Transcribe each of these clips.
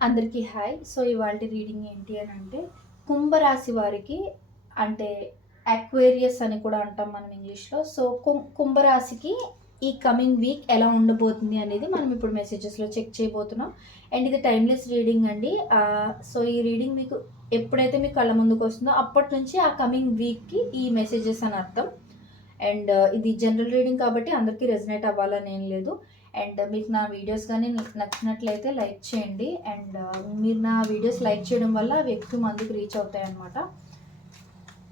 అందరికీ hi. So ఇవాల్టి reading ఏంటి అని అంటే కుంభరాశి వారికి అంటే అక్వేరియస్ అని కూడా అంటాం మనం ఇంగ్లీష్‌లో. సో కుంభరాశికి ఈ కమింగ్ వీక్ ఎలా ఉండబోతుంది అనేది మనం ఇప్పుడు మెసేజెస్‌లో చెక్ చేయబోతున్నాం. అండ్ ఇది టైమ్‌లెస్ రీడింగ్ అండి. సో ఈ రీడింగ్ మీకు ఎప్పుడైతే మీ కళ్ళ ముందుకొస్తుందో అప్పటి నుంచి ఆ కమింగ్ వీక్‌కి ఈ మెసేజెస్ అని అర్థం. అండ్ ఇది జనరల్ రీడింగ్ కాబట్టి అందరికీ రెజొనేట్ అవ్వాలని ఏం లేదు. అండ్ మీకు నా వీడియోస్ కానీ నచ్చినట్లయితే లైక్ చేయండి. అండ్ మీరు నా వీడియోస్ లైక్ చేయడం వల్ల అవి ఎక్కువ మందికి రీచ్ అవుతాయి అన్నమాట.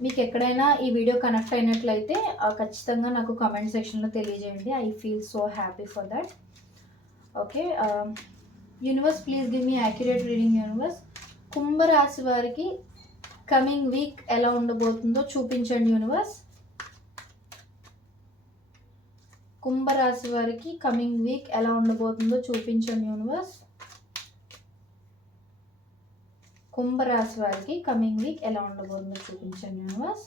మీకు ఎక్కడైనా ఈ వీడియో కనెక్ట్ అయినట్లయితే ఖచ్చితంగా నాకు కామెంట్ సెక్షన్లో తెలియజేయండి. I feel so happy for that. Okay, universe please give me accurate reading. Universe, కుంభరాశి వారికి కమింగ్ వీక్ ఎలా ఉండబోతుందో చూపించండి. యూనివర్స్, కుంభరాశి వారికి కమింగ్ వీక్ ఎలా ఉండబోతుందో చూపించండి. యూనివర్స్, కుంభరాశి వారికి కమింగ్ వీక్ ఎలా ఉండబోతుందో చూపించండి. Universe,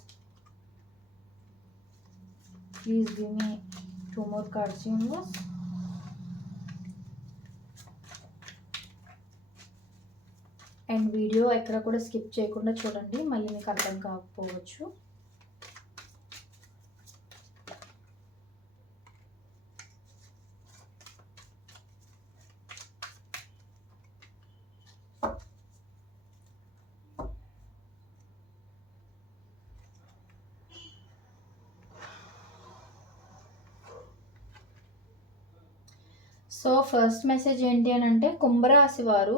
please give me 2 more cards. Universe, and video ఎక్కడ కూడా స్కిప్ చేయకుండా చూడండి, మళ్ళీ మీకు అర్థం కాకపోవచ్చు. సో ఫస్ట్ మెసేజ్ ఏంటి అని అంటే కుంభరాశి వారు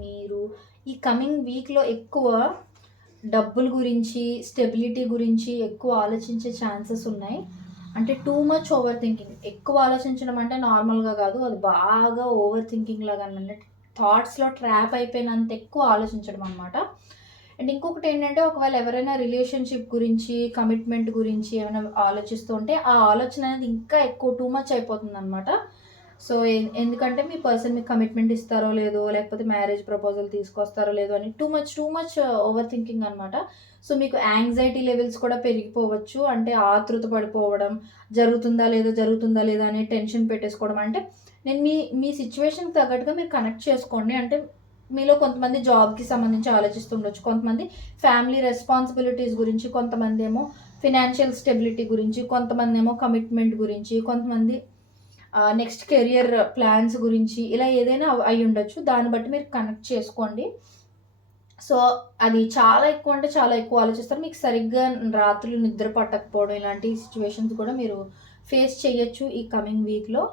మీరు ఈ కమింగ్ వీక్లో ఎక్కువ డబ్బుల గురించి, స్టెబిలిటీ గురించి ఎక్కువ ఆలోచించే ఛాన్సెస్ ఉన్నాయి. అంటే టూ మచ్ ఓవర్ థింకింగ్. ఎక్కువ ఆలోచించడం అంటే నార్మల్గా కాదు, అది బాగా ఓవర్ థింకింగ్ లాగా అనమాట. థాట్స్లో ట్రాప్ అయిపోయినంత ఎక్కువ ఆలోచించడం అనమాట. అండ్ ఇంకొకటి ఏంటంటే ఒకవేళ ఎవరైనా రిలేషన్షిప్ గురించి, కమిట్మెంట్ గురించి ఏమైనా ఆలోచిస్తూ ఉంటే ఆ ఆలోచన అనేది ఇంకా ఎక్కువ టూ మచ్ అయిపోతుంది అనమాట. సో ఎందుకంటే మీ పర్సన్ మీకు కమిట్మెంట్ ఇస్తారో లేదో, లేకపోతే మ్యారేజ్ ప్రపోజల్ తీసుకొస్తారో లేదో అని టూ మచ్ ఓవర్ థింకింగ్ అనమాట. సో మీకు యాంగ్జైటీ లెవెల్స్ కూడా పెరిగిపోవచ్చు. అంటే ఆతృత పడిపోవడం, జరుగుతుందా లేదా అని టెన్షన్ పెట్టేసుకోవడం. అంటే నేను మీ సిచ్యువేషన్కి తగ్గట్టుగా మీరు కనెక్ట్ చేసుకోండి. అంటే మీలో కొంతమంది జాబ్‌కి సంబంధించి ఆలోచిస్తుండొచ్చు. కొంతమంది ఫ్యామిలీ రెస్పాన్సిబిలిటీస్ గురించి, కొంతమంది ఏమో ఫినాన్షియల్ స్టెబిలిటీ గురించి, కొంతమంది ఏమో కమిట్మెంట్ గురించి, కొంతమంది నెక్స్ట్ కెరియర్ ప్లాన్స్ గురించి, ఇలా ఏదైనా అయ్యుండొచ్చు. దాన్ని బట్టి మీరు కనెక్ట్ చేసుకోండి. సో అది చాలా ఎక్కువ అంటే చాలా ఎక్కువ ఆలోచిస్తారు. మీకు సరిగ్గా రాత్రులు నిద్ర పట్టకపోవడం ఇలాంటి సిచ్యువేషన్స్ కూడా మీరు ఫేస్ చేయొచ్చు ఈ కమింగ్ వీక్‌లో.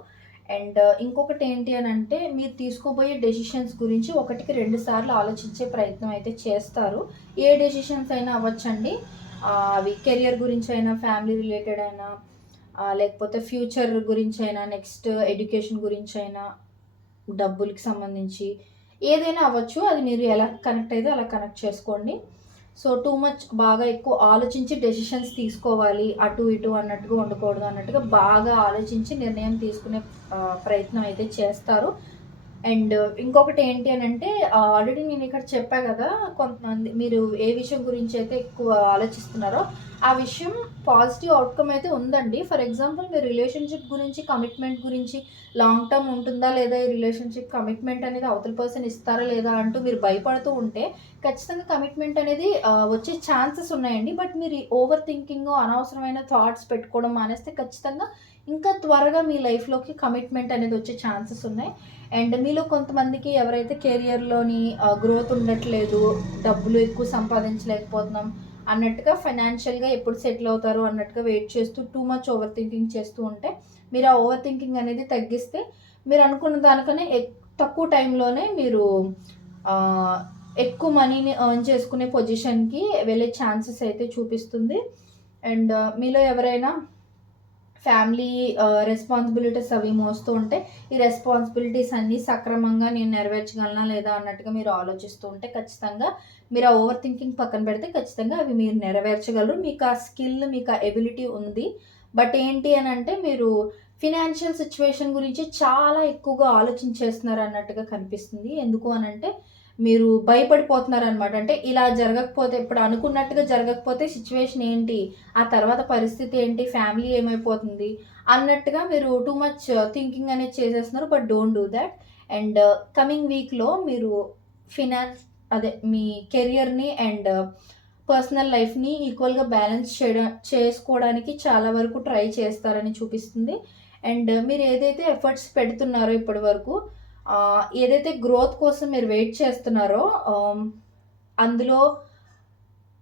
అండ్ ఇంకొకటి ఏంటి అని అంటే మీరు తీసుకోబోయే డెసిషన్స్ గురించి 1కి 2 సార్లు ఆలోచించే ప్రయత్నం అయితే చేస్తారు. ఏ డెసిషన్స్ అయినా అవ్వచ్చండి. అవి కెరియర్ గురించి అయినా, ఫ్యామిలీ రిలేటెడ్ అయినా, లేకపోతే ఫ్యూచర్ గురించి అయినా, నెక్స్ట్ ఎడ్యుకేషన్ గురించి అయినా, డబ్బులకి సంబంధించి ఏదైనా అవ్వచ్చు. అది మీరు ఎలా కనెక్ట్ అయితే అలా కనెక్ట్ చేసుకోండి. సో టూ మచ్ బాగా ఎక్కువ ఆలోచించి డెసిషన్స్ తీసుకోవాలి, అటు ఇటు అన్నట్టుగా ఉండకూడదు అన్నట్టుగా బాగా ఆలోచించి నిర్ణయం తీసుకునే ప్రయత్నం అయితే చేస్తారు. అండ్ ఇంకొకటి ఏంటి అని అంటే ఆల్రెడీ నేను ఇక్కడ చెప్పా కదా, కొంతమంది మీరు ఏ విషయం గురించి అయితే ఎక్కువ ఆలోచిస్తున్నారో ఆ విషయం పాజిటివ్ అవుట్‌కమ్ అయితే ఉందండి. ఫర్ ఎగ్జాంపుల్ మీరు రిలేషన్‌షిప్ గురించి, కమిట్మెంట్ గురించి లాంగ్ టర్మ్ ఉంటుందా లేదా ఈ రిలేషన్‌షిప్, కమిట్మెంట్ అనేది అవతల పర్సన్ ఇస్తారా లేదా అంటూ మీరు భయపడుతూ ఉంటే ఖచ్చితంగా కమిట్మెంట్ అనేది వచ్చే ఛాన్సెస్ ఉన్నాయండి. బట్ మీరు ఓవర్ థింకింగ్, అనవసరమైన థాట్స్ పెట్టుకోవడం మానేస్తే ఖచ్చితంగా ఇంకా త్వరగా మీ లైఫ్‌లోకి కమిట్మెంట్ అనేది వచ్చే ఛాన్సెస్ ఉన్నాయి. అండ్ మీలో కొంతమందికి ఎవరైతే కెరియర్‌లోని గ్రోత్ ఉండట్లేదు, డబ్బులు ఎక్కువ సంపాదించలేకపోతున్నాం అన్నట్టుగా, ఫైనాన్షియల్‌గా ఎప్పుడు సెటిల్ అవుతారు అన్నట్టుగా వెయిట్ చేస్తూ టూ మచ్ ఓవర్ థింకింగ్ చేస్తూ ఉంటే, మీరు ఆ ఓవర్ థింకింగ్ అనేది తగ్గిస్తే మీరు అనుకున్న దానికన్నా తక్కువ టైంలోనే మీరు ఆహ్, ఎక్కువ మనీని ఎర్న్ చేసుకునే పొజిషన్‌కి వెళ్ళే ఛాన్సెస్ అయితే చూపిస్తుంది. అండ్ మీలో ఎవరైనా ఫ్యామిలీ రెస్పాన్సిబిలిటీస్ అవి మోస్తూ ఉంటే, ఈ రెస్పాన్సిబిలిటీస్ అన్నీ సక్రమంగా నేను నెరవేర్చగలనా లేదా అన్నట్టుగా మీరు ఆలోచిస్తూ ఉంటే, ఖచ్చితంగా మీరు ఆ ఓవర్ థింకింగ్ పక్కన పెడితే ఖచ్చితంగా అవి మీరు నెరవేర్చగలరు. మీకు ఆ స్కిల్, మీకు ఆ ఎబిలిటీ ఉంది. బట్ ఏంటి అని అంటే మీరు ఫినాన్షియల్ సిట్యుయేషన్ గురించి చాలా ఎక్కువగా ఆలోచించేస్తున్నారు అన్నట్టుగా కనిపిస్తుంది. ఎందుకు అనంటే మీరు భయపడిపోతున్నారనమాట. అంటే ఇలా జరగకపోతే, ఇప్పుడు అనుకున్నట్టుగా జరగకపోతే సిట్యుయేషన్ ఏంటి? ఆ తర్వాత పరిస్థితి ఏంటి? ఫ్యామిలీ ఏమైపోతుంది? అన్నట్టుగా మీరు టూ మచ్ థింకింగ్ అనేది చేసేస్తున్నారు. But don't do thought. And coming వీక్లో మీరు ఫినాన్స్ అదే మీ కెరియర్ని అండ్ పర్సనల్ లైఫ్ని ఈక్వల్గా బ్యాలెన్స్ చేసుకోవడానికి చాలా వరకు ట్రై చేస్తారని చూపిస్తుంది. అండ్ మీరు ఏదైతే ఎఫర్ట్స్ పెడుతున్నారో ఇప్పటి వరకు, ఏదైతే గ్రోత్ కోసం మీరు వెయిట్ చేస్తున్నారో, అందులో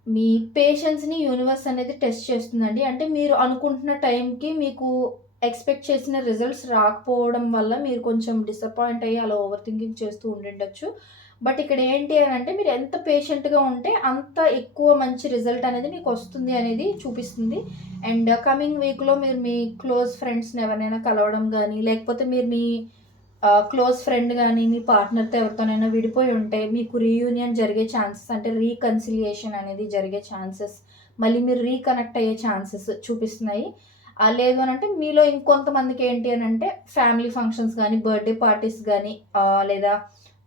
మీ పేషెన్స్ని యూనివర్స్ అనేది టెస్ట్ చేస్తుందండి. అంటే మీరు అనుకుంటున్న టైంకి మీకు ఎక్స్పెక్ట్ చేసిన రిజల్ట్స్ రాకపోవడం వల్ల మీరు కొంచెం డిసప్పాయింట్ అయ్యి అలా ఓవర్ థింకింగ్ చేస్తూ ఉండిండొచ్చు. బట్ ఇక్కడ ఏంటి అని అంటే, మీరు ఎంత పేషెంట్గా ఉంటే అంత ఎక్కువ మంచి రిజల్ట్ అనేది మీకు వస్తుంది అనేది చూపిస్తుంది. అండ్ కమింగ్ వీక్లో మీరు మీ క్లోజ్ ఫ్రెండ్స్ని ఎవరినైనా కలవడం కానీ, లేకపోతే మీరు మీ క్లోజ్ ఫ్రెండ్ కానీ మీ పార్ట్నర్తో ఎవరితోనైనా విడిపోయి ఉంటే మీకు రీయూనియన్ జరిగే ఛాన్సెస్, అంటే రీకన్సిలియేషన్ అనేది జరిగే ఛాన్సెస్, మళ్ళీ మీరు రీకనెక్ట్ అయ్యే ఛాన్సెస్ చూపిస్తున్నాయి. లేదు అని అంటే మీలో ఇంకొంతమందికి ఏంటి అని అంటే ఫ్యామిలీ ఫంక్షన్స్ కానీ, బర్త్డే పార్టీస్ కానీ, లేదా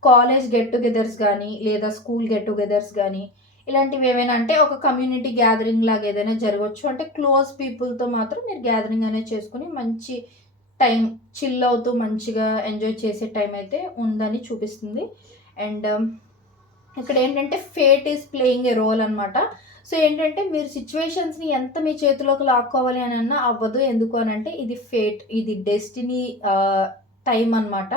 కాలేజ్ గెట్ టుగెదర్స్ కానీ, లేదా స్కూల్ గెట్ టుగెదర్స్ కానీ, ఇలాంటివి ఏమైనా అంటే ఒక కమ్యూనిటీ గ్యాదరింగ్ లాగా ఏదైనా జరగవచ్చు. అంటే క్లోజ్ పీపుల్తో మాత్రం మీరు గ్యాదరింగ్ అనేది చేసుకుని మంచి టైం చిల్ అవుతూ మంచిగా ఎంజాయ్ చేసే టైం అయితే ఉందని చూపిస్తుంది. అండ్ ఇక్కడ ఏంటంటే fate is playing a role అనమాట. సో ఏంటంటే మీరు సిచ్యువేషన్స్ని ఎంత మీ చేతిలోకి లాక్కోవాలి అని అన్నా అవ్వదు. ఎందుకు అని అంటే ఇది ఫేట్, ఇది డెస్టినీ టైం అనమాట.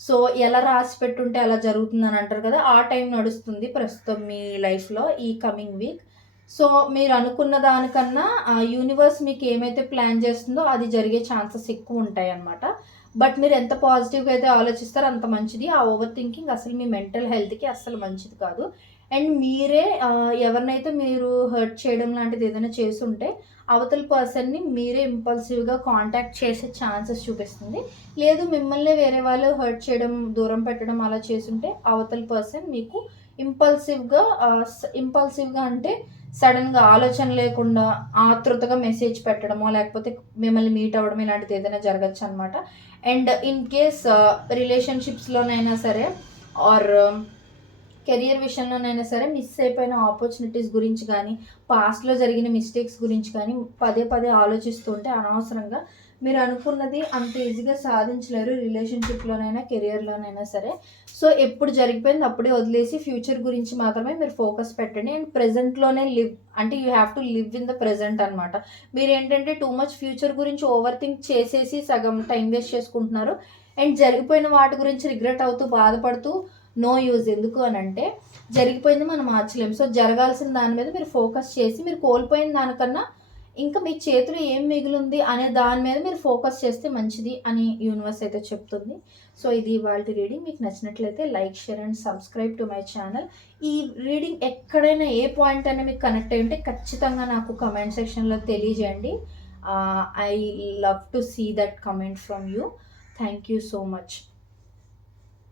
సో ఎలా రాసి పెట్టుంటే అలా జరుగుతుందని అంటారు కదా, ఆ టైం నడుస్తుంది ప్రస్తుతం మీ లైఫ్లో ఈ కమింగ్ వీక్. సో మీరు అనుకున్న దానికన్నా యూనివర్స్ మీకు ఏమైతే ప్లాన్ చేస్తుందో అది జరిగే ఛాన్సెస్ ఎక్కువ ఉంటాయి అన్నమాట. బట్ మీరు ఎంత పాజిటివ్గా అయితే ఆలోచిస్తారో అంత మంచిది. ఆ ఓవర్ థింకింగ్ అసలు మీ మెంటల్ హెల్త్కి అస్సలు మంచిది కాదు. అండ్ మీరే ఎవరినైతే మీరు హర్ట్ చేయడం లాంటిది ఏదైనా చేసుంటే అవతల పర్సన్ని మీరే ఇంపల్సివ్గా కాంటాక్ట్ చేసే ఛాన్సెస్ చూపిస్తుంది. లేదు మిమ్మల్ని వేరే వాళ్ళు హర్ట్ చేయడం, దూరం పెట్టడం అలా చేసుంటే అవతల పర్సన్ మీకు ఇంపల్సివ్గా అంటే సడన్గా ఆలోచన లేకుండా ఆతృతగా మెసేజ్ పెట్టడమో, లేకపోతే మిమ్మల్ని మీట్ అవ్వడం ఇలాంటిది ఏదైనా జరగచ్చు అనమాట. అండ్ ఇన్ కేస్ రిలేషన్షిప్స్లోనైనా సరే ఆర్ కెరియర్ విషయంలోనైనా సరే మిస్ అయిపోయిన ఆపర్చునిటీస్ గురించి కానీ, పాస్ట్లో జరిగిన మిస్టేక్స్ గురించి కానీ పదే పదే ఆలోచిస్తుంటే అనవసరంగా మీరు అనుకున్నది అంత ఈజీగా సాధించలేరు రిలేషన్షిప్లోనైనా కెరియర్లోనైనా సరే. సో ఎప్పుడు జరిగిపోయింది అప్పుడే వదిలేసి ఫ్యూచర్ గురించి మాత్రమే మీరు ఫోకస్ పెట్టండి. అండ్ ప్రెజెంట్లోనే లివ్, అంటే you have to live in the present అనమాట. మీరు ఏంటంటే టూ మచ్ ఫ్యూచర్ గురించి ఓవర్ థింక్ చేసేసి సగం టైం వేస్ట్ చేసుకుంటున్నారు. అండ్ జరిగిపోయిన వాటి గురించి రిగ్రెట్ అవుతూ బాధపడుతూ నో యూజ్. ఎందుకు అని అంటే జరిగిపోయింది మనం మార్చలేము. సో జరగాల్సిన దాని మీద మీరు ఫోకస్ చేసి మీరు కోల్పోయిన దానికన్నా ఇంకా మీ చేతిలో ఏం మిగిలింది అనే దాని మీద మీరు ఫోకస్ చేస్తే మంచిది అని యూనివర్స్ అయితే చెప్తుంది. సో ఇది ఇవాల్టి రీడింగ్. మీకు నచ్చినట్లయితే like, share and subscribe to my channel. ఈ రీడింగ్ ఎక్కడైనా ఏ పాయింట్ అయినా మీకు కనెక్ట్ అయ్యి ఉంటే ఖచ్చితంగా నాకు కమెంట్ సెక్షన్లో తెలియజేయండి. I love to see that comment from you. Thank you so much.